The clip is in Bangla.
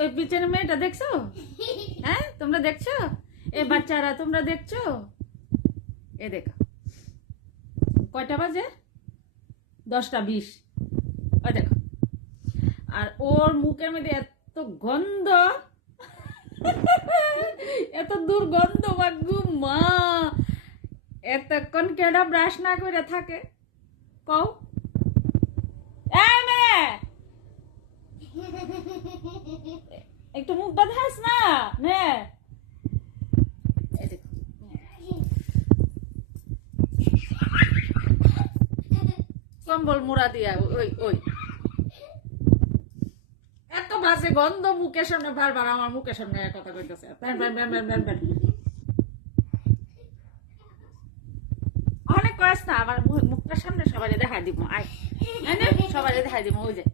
ওই পিছনে মেয়েটা দেখছো? হ্যাঁ, তোমরা দেখছো? এ বাচ্চারা তোমরা দেখছো? এ দেখো, কয়টা বাজে? 10:20। ওই দেখো, আর ওর মুখের মধ্যে এত গন্ধ, এত দুর্গন্ধ, মাগু মা। এতক্ষণ কেডা ব্রাশ না করে থাকে কও? এই মেয়ে, একটু মুখটা ধাস না মেয়ে। কম্বল মুড়া দিয়া ওই ওই এত বাজে গন্ধ মুখের সামনে, বারবার আমার মুখের সামনে কথা কইতেছে। অনেক কয়েস না, আমার মুখটার সামনে সবাই দেখা দিব। আয় সবাই দেখা দিব। ওই যে